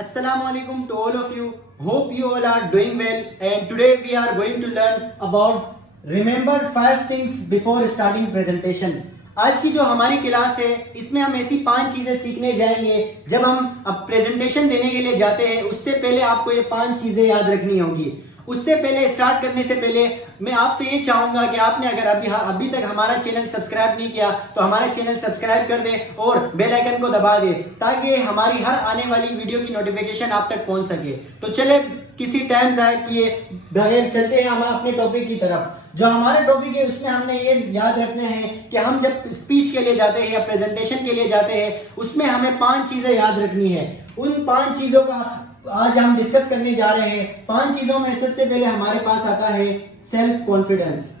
Assalamu alaikum to all of you. Hope you all are doing well, and today we are going to learn about remember 5 things before starting presentation. आज की जो हमारी class है इसमें हम ऐसी 5 चीजें सीखने जाएंगे। जब हम अब प्रेजेंटेशन देने के लिए जाते हैं उससे पहले आपको ये 5 चीजें याद रखनी होगी। उससे पहले स्टार्ट करने से पहले मैं आपसे ये चाहूंगा कि आपने अगर अभी तक हमारा चैनल सब्सक्राइब नहीं किया तो हमारा चैनल सब्सक्राइब कर दे और बेल आइकन को दबा दे ताकि हमारी हर आने वाली वीडियो की नोटिफिकेशन आप तक पहुंच सके। तो चले किसी टाइम जाए किए बगैर चलते हैं हम अपने टॉपिक की तरफ। जो हमारा टॉपिक है उसमें हमने ये याद रखना है कि हम जब स्पीच के लिए जाते हैं या प्रेजेंटेशन के लिए जाते हैं उसमें हमें 5 चीजें याद रखनी है। उन 5 चीजों का आज हम डिस्कस करने जा रहे हैं। 5 चीजों में सबसे पहले हमारे पास आता है सेल्फ कॉन्फिडेंस।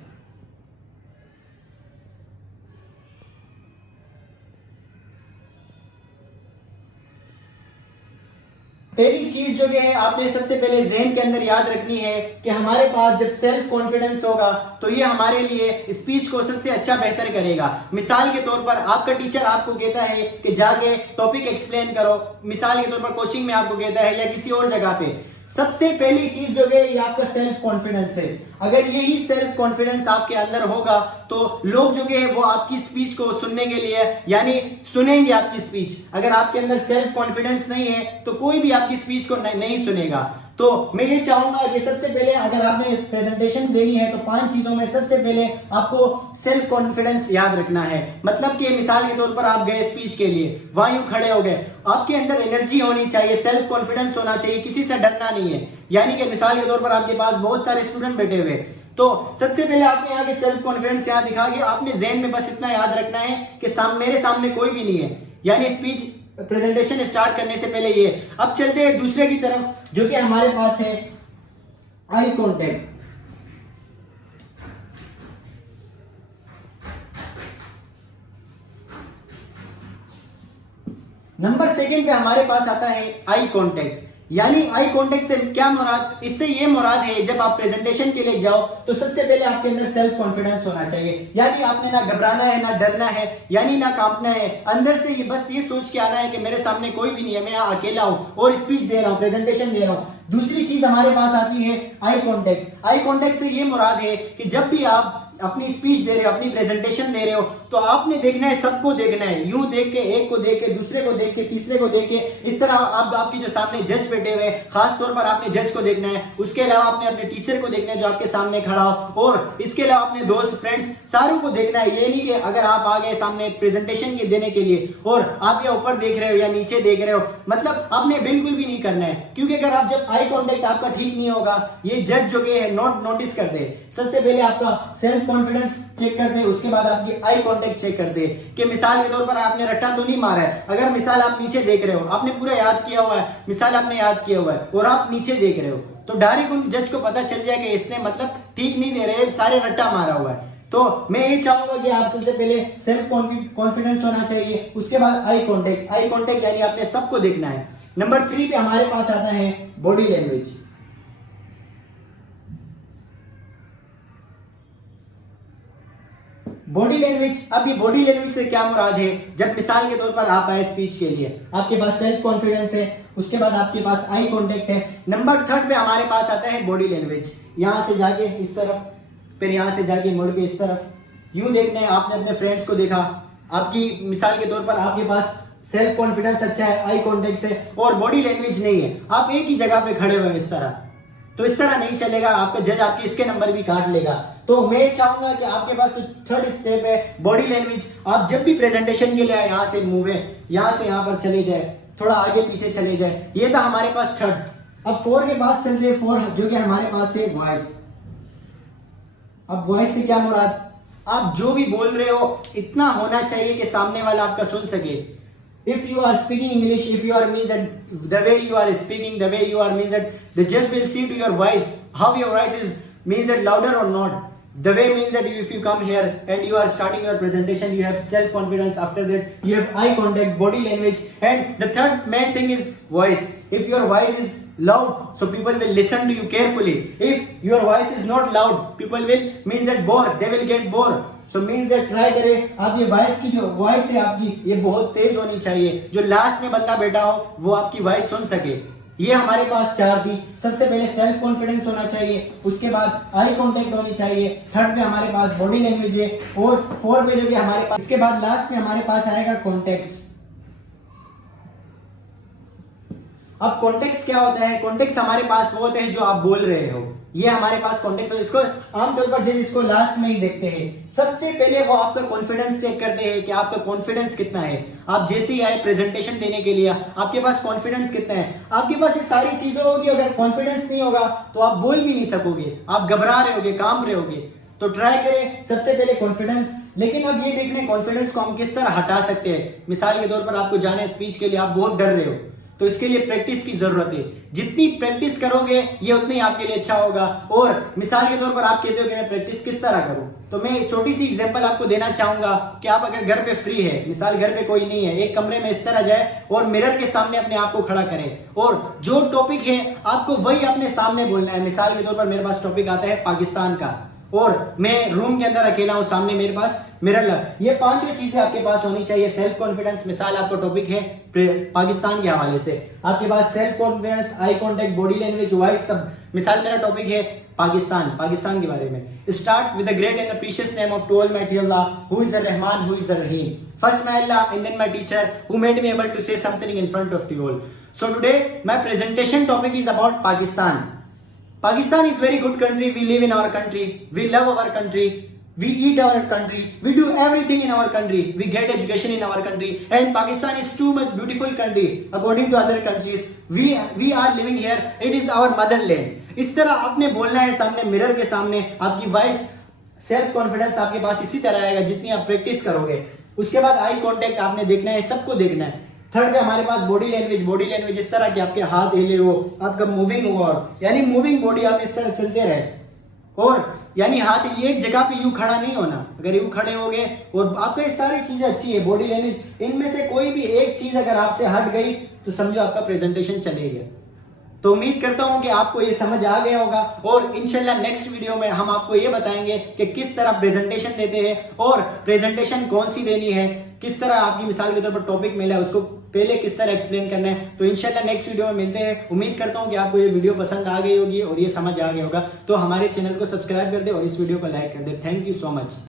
पहली चीज जो है आपने सबसे पहले ज़हन के अंदर याद रखनी है कि हमारे पास जब सेल्फ कॉन्फिडेंस होगा तो ये हमारे लिए स्पीच को सबसे अच्छा बेहतर करेगा। मिसाल के तौर पर आपका टीचर आपको कहता है कि जाके टॉपिक एक्सप्लेन करो, मिसाल के तौर पर कोचिंग में आपको कहता है या किसी और जगह पे, सबसे पहली चीज जो है ये आपका सेल्फ कॉन्फिडेंस है। अगर यही सेल्फ कॉन्फिडेंस आपके अंदर होगा तो लोग जो है वो आपकी स्पीच को सुनने के लिए यानी सुनेंगे आपकी स्पीच। अगर आपके अंदर सेल्फ कॉन्फिडेंस नहीं है तो कोई भी आपकी स्पीच को नहीं सुनेगा। तो मैं ये चाहूंगा कि सबसे पहले अगर आपने प्रेजेंटेशन देनी है तो 5 चीजों में सबसे पहले आपको सेल्फ कॉन्फिडेंस याद रखना है। मतलब कि मिसाल के तौर पर आप गए स्पीच के लिए, वहां यूं खड़े हो गए, आपके अंदर एनर्जी होनी चाहिए, सेल्फ कॉन्फिडेंस होना चाहिए, किसी से डरना नहीं है। यानी कि मिसाल के तौर पर आपके पास बहुत सारे स्टूडेंट बैठे हुए, तो सबसे पहले आपने यहाँ के सेल्फ कॉन्फिडेंस यहाँ दिखा के आपने ज़हन में बस इतना याद रखना है कि मेरे सामने कोई भी नहीं है। यानी स्पीच प्रेजेंटेशन स्टार्ट करने से पहले ये। अब चलते हैं दूसरे की तरफ जो कि हमारे पास है आई कॉन्टेक्ट। नंबर 2 पे हमारे पास आता है आई कॉन्टेक्ट। यानी आई कॉन्टेक्ट से क्या मुराद, इससे ये मुराद है जब आप प्रेजेंटेशन के लिए जाओ तो सबसे पहले आपके अंदर सेल्फ कॉन्फिडेंस होना चाहिए। यानी आपने ना घबराना है, ना डरना है, यानी ना कांपना है। अंदर से ये बस ये सोच के आना है कि मेरे सामने कोई भी नहीं है, मैं यहाँ अकेला हूं और स्पीच दे रहा हूं, प्रेजेंटेशन दे रहा हूं। दूसरी चीज हमारे पास आती है आई कॉन्टेक्ट। आई कॉन्टेक्ट से ये मुराद है कि जब भी आप अपनी स्पीच दे रहे हो, अपनी प्रेजेंटेशन दे रहे हो, तो आपने देखना है, सबको देखना है। यूं देख के, एक को देख के, दूसरे को देख के, तीसरे को देख के, इस तरह अब आपकी जो सामने जज बैठे हुए, खास तौर पर आपने जज को देखना है। उसके अलावा आपने अपने टीचर को देखना है जो आपके सामने खड़ा हो, और इसके अलावा अपने दोस्त, फ्रेंड्स, सारों को देखना है। ये नहीं कि अगर आप आ गए सामने प्रेजेंटेशन के देने के लिए और आप या ऊपर देख रहे हो या नीचे देख रहे हो, मतलब आपने बिल्कुल भी नहीं करना है। क्योंकि अगर आप जब आई कॉन्टेक्ट आपका ठीक नहीं होगा, ये जज जो है नोटिस कर दे। सबसे पहले आपका सेल्फ कॉन्फिडेंस चेक कर दे, उसके बाद आपकी आई कांटेक्ट चेक कर दे कि मिसाल के तौर पर आपने रट्टा तो नहीं मारा है। अगर मिसाल आप नीचे देख रहे हो, आपने पूरा याद किया हुआ है, मिसाल आपने याद किया हुआ है और आप नीचे देख रहे हो, तो डायरेक्ट उन जज को पता चल जाएगा इसने मतलब ठीक नहीं दे रहे, सारे रट्टा मारा हुआ है। तो मैं ये चाहूंगा कि आप सबसे पहले सेल्फ कॉन्फिडेंस होना चाहिए, उसके बाद आई कांटेक्ट। आई कांटेक्ट यानी आपने सबको देखना है। नंबर 3 पे हमारे पास आता है बॉडी लैंग्वेज। बॉडी लैंग्वेज, अब ये बॉडी लैंग्वेज से क्या मुराद है, जब मिसाल के तौर पर आप आए स्पीच के लिए, आपके पास सेल्फ कॉन्फिडेंस है, उसके बाद आपके पास आई कांटेक्ट है। नंबर 3 पे हमारे पास आता है बॉडी लैंग्वेज। यहां से जाके इस तरफ, फिर यहां से जाके मुड़ के इस तरफ, यूं देखना है। आपने अपने फ्रेंड्स को देखा, आपकी मिसाल के तौर पर आपके पास सेल्फ कॉन्फिडेंस अच्छा है, आई कॉन्टेक्ट है और बॉडी लैंग्वेज नहीं है, आप एक ही जगह पे खड़े हुए इस तरह, तो इस तरह नहीं चलेगा, आपका जज आपके इसके नंबर भी काट लेगा। तो मैं चाहूंगा कि आपके पास 3rd स्टेप है बॉडी लैंग्वेज। आप जब भी प्रेजेंटेशन के लिए आए, यहां से मूव है, यहां से यहां पर चले जाए, थोड़ा आगे पीछे चले जाए, ये था हमारे पास 3rd। अब 4 के पास चलते हैं। 4 जो कि हमारे पास है वॉइस। अब वॉइस से क्या मुराद, आप जो भी बोल रहे हो इतना होना चाहिए कि सामने वाला आपका सुन सके। If you are speaking English, if you are means that the way you are speaking, the way you are means that the judge will see to your voice, how your voice is means that louder or not. The way means that if you come here and you are starting your presentation, you have self confidence. After that, you have eye contact, body language, and the third main thing is voice. If your voice is loud, so people will listen to you carefully. If your voice is not loud, people will means that bore. They will get bored. So means that try करें आप ये voice की जो voice है आपकी ये बहुत तेज होनी चाहिए, जो लास्ट में बंदा बैठा हो वो आपकी वॉइस सुन सके। ये हमारे पास 4 थी। सबसे पहले सेल्फ कॉन्फिडेंस होना चाहिए, उसके बाद आई कांटेक्ट होनी चाहिए, थर्ड पे हमारे पास बॉडी लैंग्वेज है, और फोर्थ पे जो कि हमारे पास, इसके बाद लास्ट में हमारे पास आएगा कॉन्टेक्स्ट। अब कॉन्टेक्स्ट क्या होता है? कॉन्टेक्स्ट हमारे पास वो होते हैं जो आप बोल रहे हो, ये हमारे पास कॉन्टेक्स्ट है। इसको आमतौर पर जज इसको लास्ट में ही देखते हैं। सबसे पहले वो आपका कॉन्फिडेंस चेक करते हैं कि आपका कॉन्फिडेंस कितना है। आप जैसे ही आए प्रेजेंटेशन देने के लिए, आपके पास कॉन्फिडेंस कितना है? आपके पास ये सारी चीजें होगी, अगर कॉन्फिडेंस नहीं होगा तो आप बोल भी नहीं सकोगे, आप घबरा रहे होगे, कांप रहे होगे। तो ट्राई करें सबसे पहले कॉन्फिडेंस। लेकिन अब ये देखने कॉन्फिडेंस को हम किस तरह हटा सकते हैं। मिसाल के तौर पर आपको जाना है स्पीच के लिए, आप बहुत डर रहे हो, तो इसके लिए प्रैक्टिस की जरूरत है। जितनी प्रैक्टिस करोगे ये उतनी आपके लिए अच्छा होगा। और मिसाल के तौर पर आप कहते हो कि मैं प्रैक्टिस किस तरह करूं, तो मैं एक छोटी सी एग्जांपल आपको देना चाहूंगा कि आप अगर घर पे फ्री है, मिसाल घर पे कोई नहीं है, एक कमरे में इस तरह जाए और मिरर के सामने अपने आप को खड़ा करें, और जो टॉपिक है आपको वही अपने सामने बोलना है। मिसाल के तौर पर मेरे पास टॉपिक आता है पाकिस्तान का, और मैं रूम के अंदर अकेला हूं, सामने मेरे पास मिरर लगा। ये पांचों चीजें आपके पास होनी चाहिए। सेल्फ कॉन्फिडेंस, मिसाल आपका टॉपिक है पाकिस्तान के हवाले से, आपके पास self confidence, eye contact, body language, voice सब। मिसाल मेरा टॉपिक है पाकिस्तान के बारे में। Start with the great and the precious name of to almighty Allah, who is the Rahman, who is the Rahim. First my Allah and then my teacher who made me able to say something in front of you all. So today my presentation topic is about Pakistan. Pakistan is very good country. We live in our country. We love our country. We eat our country. We do everything in our country. We get education in our country. And Pakistan is too much beautiful country according to other countries. We are living here. It is our motherland. इस तरह आपने बोलना है सामने mirror के सामने। आपकी voice, self confidence आपके पास इसी तरह आएगा जितनी आप प्रैक्टिस करोगे। उसके बाद आई कांटेक्ट आपने देखना है, सबको देखना है। थर्ड पे हमारे पास बॉडी लैंग्वेज इस तरह कि आपके हाथ हिले हो, आपका मूविंग हो, और यानी मूविंग बॉडी आप इस तरह चलते रहे, और यानी हाथ एक जगह पे यूं खड़ा नहीं होना। अगर यूं खड़े होगे और आपको ये सारी चीजें अच्छी है, बॉडी लैंग्वेज, इनमें से कोई भी एक चीज अगर आपसे हट गई तो समझो आपका प्रेजेंटेशन चले गया। तो उम्मीद करता हूं कि आपको ये समझ आ गया होगा, और इंशाल्लाह नेक्स्ट वीडियो में हम आपको ये बताएंगे कि किस तरह प्रेजेंटेशन देते हैं, और प्रेजेंटेशन कौन सी देनी है, किस तरह आपकी मिसाल के तौर पर टॉपिक मिला है उसको पहले किस तरह एक्सप्लेन करना है। तो इंशाल्लाह नेक्स्ट वीडियो में मिलते हैं। उम्मीद करता हूं कि आपको ये वीडियो पसंद आ गई होगी और ये समझ आ गया होगा। तो हमारे चैनल को सब्सक्राइब कर दे और इस वीडियो को लाइक कर दे। Thank you so much.